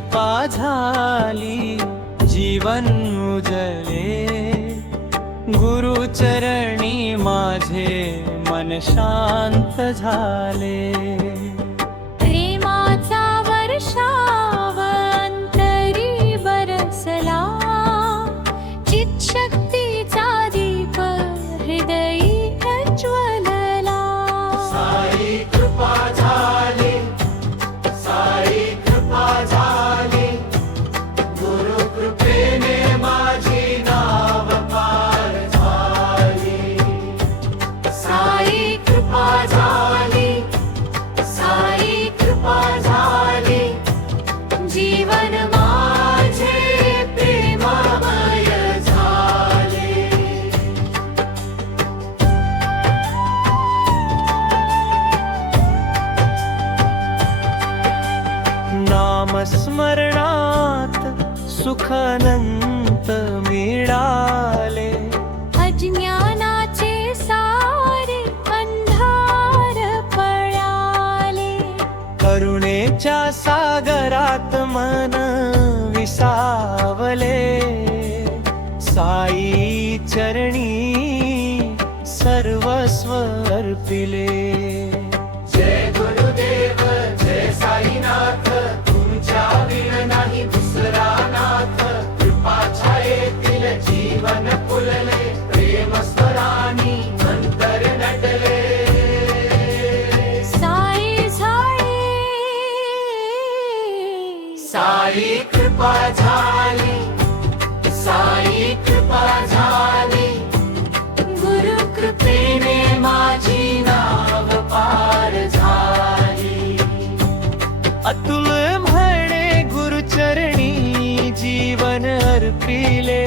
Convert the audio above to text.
कृपा झाली जीवन उजळे, गुरुचरणी माझे मन शांत झाले। प्रेमाचा वर्षाव अंतरी बरसला, चित्शक्तीचा दीप हृदयी प्रज्वलला। साई कृपा झाली, साई कृपा झाली, गुरु कृपेने माझी नाव पार झाली। साई कृपा झाली, साई कृपा झाली, जीवन माझे प्रेममय झाले। नामस्मरणात सुख अनंत मिळाले, अज्ञानाचे सारे अंधार पळाले। करुणेच्या सागरात मन विसावले, साई चरणी सर्वस्व अर्पिले। जय गुरुदेव जय साईनाथ, तुमच्या विण नाही दुसरा नाथ। कृपा छायेतील जीवन फुलले, प्रेम स्वरानी अंतर नटले। साई झाले, साई कृपा झाली, साई कृपा झाली, गुरु कृपेने माझी नाव पार झाली। अतुल म्हणे गुरुचरणी जीवन अर्पिले,